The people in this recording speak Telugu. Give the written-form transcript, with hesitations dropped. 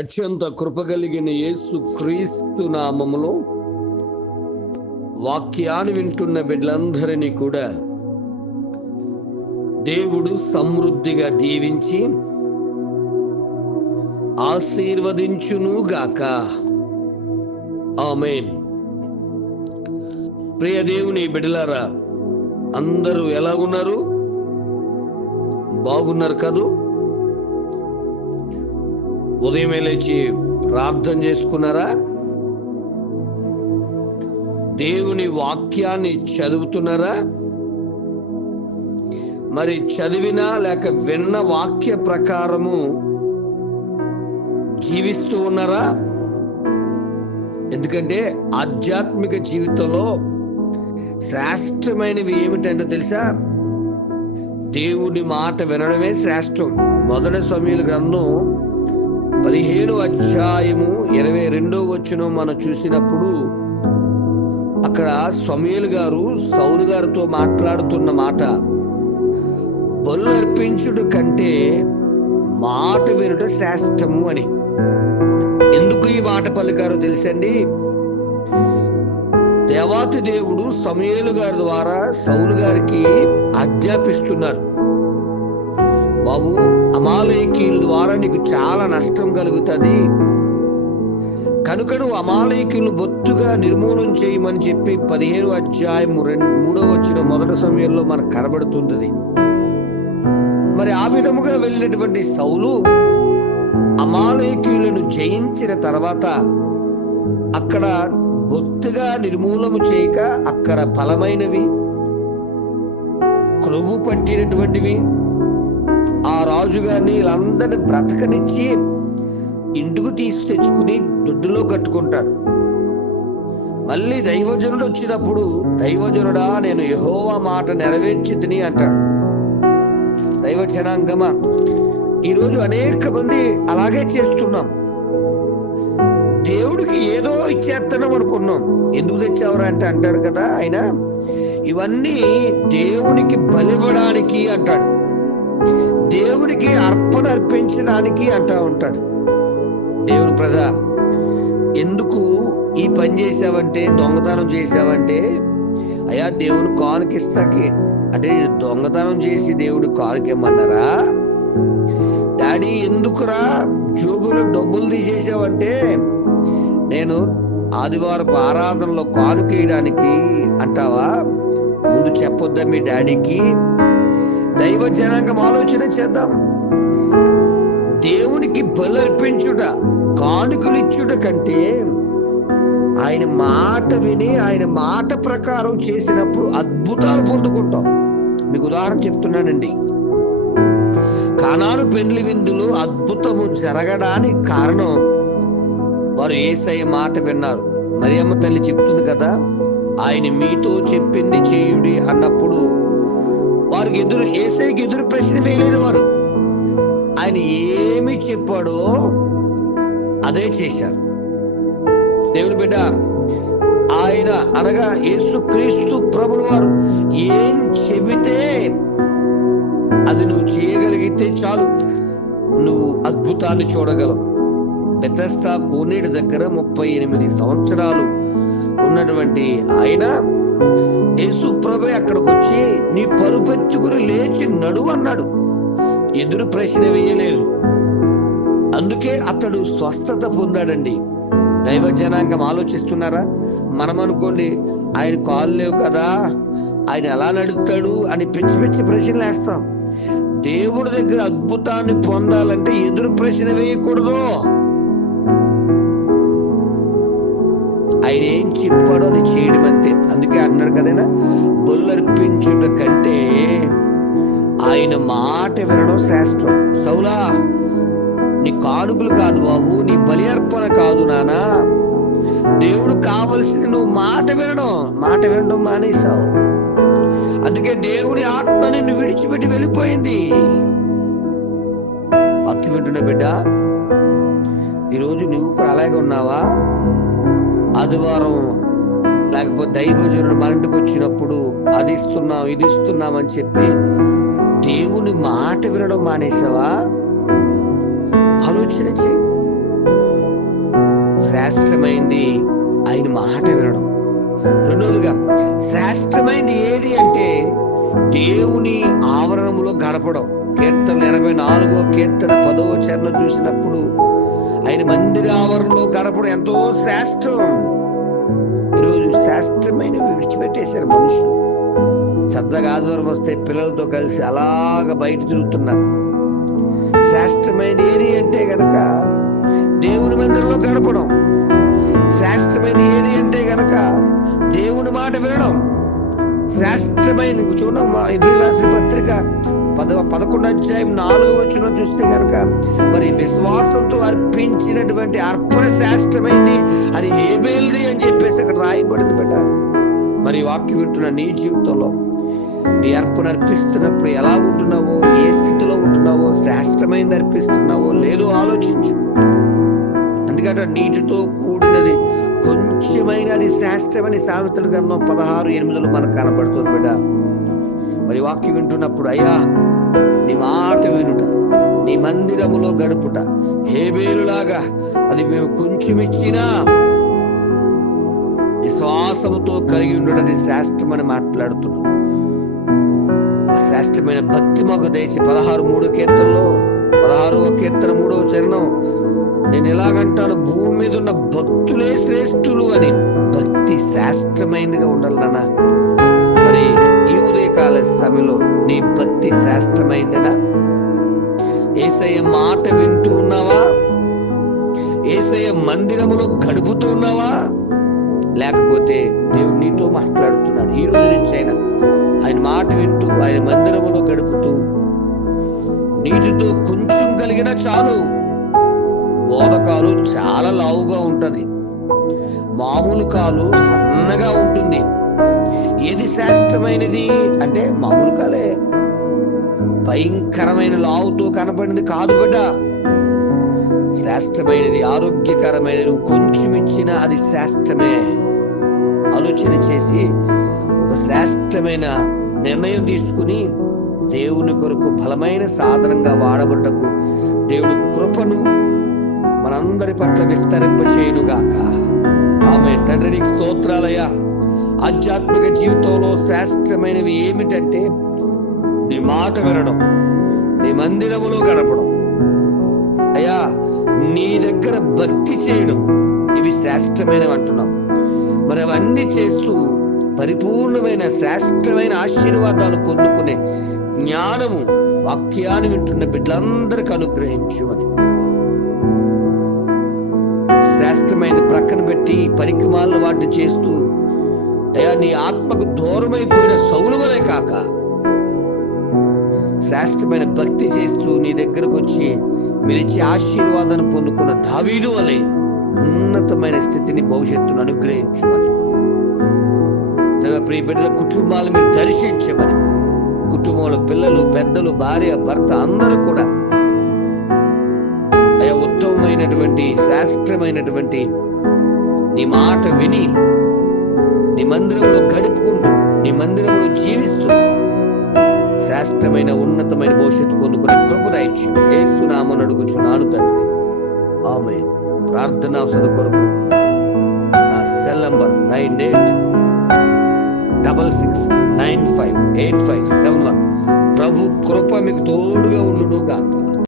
అత్యంత కృపగలిగిన యేసు క్రీస్తు నామములో వాక్యాన్ని వింటున్న బిడ్డలందరినీ కూడా దేవుడు సమృద్ధిగా దీవించి ఆశీర్వదించునుగాక. ఆమేన్. ప్రియ దేవుని బిడ్డలారా, అందరూ ఎలాగున్నారు? బాగున్నారు కదూ? ఉదయమే లేచి ప్రార్థన చేసుకున్నారా? దేవుని వాక్యాన్ని చదువుతున్నారా? మరి చదివినా లేక విన్న వాక్య ప్రకారము జీవిస్తూ ఉన్నారా? ఎందుకంటే ఆధ్యాత్మిక జీవితంలో శ్రేష్టమైనవి ఏమిటంటే తెలుసా? దేవుని మాట వినడమే శ్రేష్టం. మొదటి సమూయేలు గ్రంథం 15వ అధ్యాయము 22వ వచనం మనం చూసినప్పుడు అక్కడ సమూయేలు గారు సౌలు గారితో మాట్లాడుతున్న మాట, బలు అర్పించుడు కంటే మాట వినుట శ్రేష్టము అని. ఎందుకు ఈ మాట పలికారో తెలుసండి? దేవాతి దేవుడు సమూయేలు గారి ద్వారా సౌలు గారికి ఆజ్ఞాపిస్తున్నారు, బాబు, అమాలేకీయుల ద్వారా నీకు చాలా నష్టం కలుగుతుంది కనుక నువ్వు అమాలేకీయులను బొత్తుగా నిర్మూలన చేయమని చెప్పి 15వ అధ్యాయం 3వ వచనం మొదటి సమయంలో మనకు కనబడుతుంది. మరి ఆ విధముగా వెళ్ళినటువంటి సౌలు అమాలేకీయులను జయించిన తర్వాత అక్కడ బొత్తుగా నిర్మూలన చేయక అక్కడ బలమైనవి క్రొవ్వు పట్టినటువంటివి ఆ రాజుగారిని వీళ్ళందరినీ బ్రతకనిచ్చి ఇంటికి తెచ్చుకుని దొడ్డులో కట్టుకుంటాడు. మళ్ళీ దైవజనుడు వచ్చినప్పుడు, దైవజనుడా, నేను యెహోవా మాట నెరవేర్చితిని అంటాడు. దైవ జనాంగమా, ఈరోజు అనేక మంది అలాగే చేస్తున్నాం. దేవుడికి ఏదో ఇచ్చేస్తున్నాం అనుకున్నాం. ఎందుకు తెచ్చావురా అంటే అంటాడు కదా ఆయన, ఇవన్నీ దేవునికి బలివ్వడానికి అంటాడు, దేవునికి అర్పణ అర్పించడానికి అంటా ఉంటాడు. దేవుడు ప్రజా, ఎందుకు ఈ పని చేసావంటే, దొంగతనం చేసావంటే, అయ్యా దేవుని కానుకిస్తాకి అంటే దొంగతనం చేసి దేవుడు కానుకేమన్నారా? డాడీ ఎందుకురా జోబులో డబ్బులు తీసేసావంటే, నేను ఆదివారపు ఆరాధనలో కానుకేయడానికి అంటావా? ముందు చెప్పొద్దా మీ డాడీకి? దైవ జనాంగం ఆలోచన చేద్దాం. దేవునికి బలి అర్పించుట, కానుకలు ఇచ్చుట కంటే ఆయన మాట విని ఆయన మాట ప్రకారం చేసినప్పుడు అద్భుతాలు పొందుకుంటాం. మీకు ఉదాహరణ చెప్తున్నానండి. కానాను పెండ్లి విందులో అద్భుతము జరగడానికి కారణం వారు యేసయ్య మాట విన్నారు. మరియమ్మ తల్లి చెప్తుంది కదా, ఆయన మీతో చెప్పింది చేయుడి అన్నప్పుడు వారికి యేసయ్యకి ఎదురు ప్రశ్న వేయలేదు. వారు ఆయన ఏమి చెప్పాడో అదే చేశారు. దేవుని బిడ్డ, ఆయన అనగా యేసు క్రీస్తు ప్రభులు వారు ఏం చెబితే అది నువ్వు చేయగలిగితే చాలు, నువ్వు అద్భుతాన్ని చూడగలవు. బెతెస్దా కోనేరు దగ్గర 38 సంవత్సరాలు ఉన్నటువంటి ఆయన యేసు ప్రభు అక్కడికి వచ్చి నీ పరుపెత్తుకుని లేచి నడువు అన్నాడు. ఎదురు ప్రశ్న వేయలేదు. అందుకే అతడు స్వస్థత పొందాడండి. దైవ జనాంగం ఆలోచిస్తున్నారా? మనం అనుకోండి, ఆయన కాళ్ళు లేవు కదా, ఆయన ఎలా నడుస్తాడు అని పిచ్చి పిచ్చి ప్రశ్నలు వేస్తాం. దేవుడి దగ్గర అద్భుతాన్ని పొందాలంటే ఎదురు ప్రశ్న వేయకూడదు. ఆయన ఏం చెప్పాడో అది చేయడం అంతే. అందుకే అన్నాడు కదైనా, బొల్లర్పించుట కంటే ఆయన మాట వినడం శ్రేష్టం. సౌలా, నీ కానుకలు కాదు బాబు, నీ బలి అర్పణ కాదు నానా, దేవుడు కావలసింది నువ్వు మాట వినడం మానేశావు. అందుకే దేవుని ఆత్మని నువ్వు విడిచిపెట్టి వెళ్ళిపోయింది. వాక్యం వింటున్న బిడ్డ, ఈరోజు నువ్వు కూడా అలాగే ఉన్నావా? ఆదివారం లేకపోతే దైవజనుడు మన ఇంటికి వచ్చినప్పుడు అది ఇస్తున్నాం ఇది ఇస్తున్నాం అని చెప్పి దేవుని మాట వినడం మానేసావా? ఆలోచన చేయి. శ్రేష్టమైంది ఆయన మాట వినడం. రెండవదిగా శ్రేష్టమైంది ఏది అంటే దేవుని ఆవరణంలో గడపడం. కీర్తన 84వ కీర్తన 10వ చరణం చూసినప్పుడు ఆయన మందిర ఆవరణలో గడపడం ఎంతో శ్రేష్టం. ఈరోజు శ్రేష్టమైనవి విడిచిపెట్టేశారు మనుషులు. సరదాగా ఆదివారం వస్తే పిల్లలతో కలిసి అలాగ బయట తిరుగుతున్నారు. శ్రేష్టమైనది ఏది అంటే గనక దేవుని మందిరంలో గడపడం. శ్రేష్టమైనది ఏది అంటే గనక దేవుని మాట వినడం. శ్రేష్టమైనది చూడండి, ఎబ్రిల్ రాసిన పత్రిక 11వ అధ్యాయం 4వ వచనం చూస్తే గనక మరి విశ్వాసంతో అర్పించినటువంటి అర్పణ శ్రేష్టమైంది, అది హేబేల్ది అని చెప్పేసి అక్కడ రాయబడింది బిడ్డ. మరి వాక్యం వింటున్న నీ జీవితంలో నీ అర్పణ అర్పిస్తున్నప్పుడు ఎలా ఉంటున్నావో, ఏ స్థితిలో ఉంటున్నావో, శ్రేష్టమైనది అర్పిస్తున్నావో లేదో ఆలోచించు. అందుకంటే నీటితో కూడినది కొంచెమైనది శ్రేష్టమని సామెతల గ్రంథం 16:8 మనకు కనబడుతుంది బిడ్డ. మరి వాక్యం వింటున్నప్పుడు అయ్యా నీ మాట వినుట, నీ మందిరములో గడుపుట, హేబేలులాగా అది మేము కొంచెం ఇచ్చినా విశ్వాసముతో కలిగి ఉండడం అది శ్రేష్టమని మాట్లాడుతున్నాం. ఆ శ్రేష్టమైన భక్తి మాకు దయచి 16వ కీర్తనలో 16వ కీర్తన 3వ చరణం నేను ఎలాగంటాను, భూమి మీద ఉన్న భక్తులే శ్రేష్ఠులు అని. భక్తి శ్రేష్టమైనదిగా ఉండాలన్నా మరి ఈ ఉదయకాల సమయంలో నీ భక్తి శ్రేష్టమైందేనా? యేసయ్య మాట వింటూ ఉన్నావా? యేసయ్య మందిరములో గడుపుతూ ఉన్నావా? లేకపోతే దేవుడు నీతో మాట్లాడుతున్నాడు. ఈ రోజు నుంచి అయినా ఆయన మాట వింటూ ఆయన మందిరములో గడుపుతూ నీటితో కొంచెం కలిగిన చాలు. బోధకాలు చాలా లావుగా ఉంటది, మామూలు కాలు సన్నగా ఉంటుంది. ఏది శ్రేష్టమైనది అంటే మామూలు కాలే, భయంకరమైన లావుతో కనపడింది కాదు బిడ్డ. శ్రేష్టమైనది, ఆరోగ్యకరమైనది నువ్వు కొంచెం ఇచ్చినా అది శ్రేష్టమే. ఆలోచన చేసి ఒక శ్రేష్టమైన నిర్ణయం తీసుకుని దేవుని కొరకు బలమైన సాధనంగా వాడబడ్డకు దేవుడు కృపను మనందరి పట్ల విస్తరింపచేయునుగాక. ఆమేన్. తండ్రి నీకు స్తోత్రాలయ్యా. ఆధ్యాత్మిక జీవితంలో శ్రేష్టమైనవి ఏమిటంటే నీ మాట వినడం, నీ మందిరములో గడపడం, అయ్యా నీ దగ్గర భక్తి చేయడం, ఇవి శ్రేష్టమైనవి అంటున్నాం. మరి అవన్నీ చేస్తూ పరిపూర్ణమైన శ్రేష్టమైన ఆశీర్వాదాలు పొందుకునే జ్ఞానము వాక్యాన్ని వింటున్న బిడ్డలందరికీ అనుగ్రహించుమని. శ్రేష్టమైన ప్రక్కన పెట్టి పరికమాలను వాటిని చేస్తూ అయ్యా నీ ఆత్మకు దూరమైపోయిన సౌలు వలె కాక శ్రేష్టమైన భక్తి చేస్తూ నీ దగ్గరకు వచ్చి మీరిచ్చే ఆశీర్వాదాన్ని పొందుకున్న దావీదు వలె ఉన్నతమైన స్థితిని భవిష్యత్తును అనుగ్రహించమని, ప్రియ బిడ్డల కుటుంబాలు మీరు దర్శించమని, కుటుంబంలో పిల్లలు, పెద్దలు, భార్య, భర్త అందరూ కూడా అయ్యా ఉత్తమమైనటువంటి శ్రేష్టమైనటువంటి నీ మాట విని నీ మందిరంలో గడుపుకుంటూ నీ మందిరంలో జీవిస్తూ శ్రేష్టమైన ఉన్నతమైన భవిష్యత్తు పొందుకునే కృప దయచు. యేసు నామమున అడుగుచున్నాను తండ్రి, ఆమేన్. ప్రార్థన అవసరం కొరకు నా సెల్ నంబర్ 9866958571. ప్రభు కృప మీకు తోడుగా ఉండును గాక.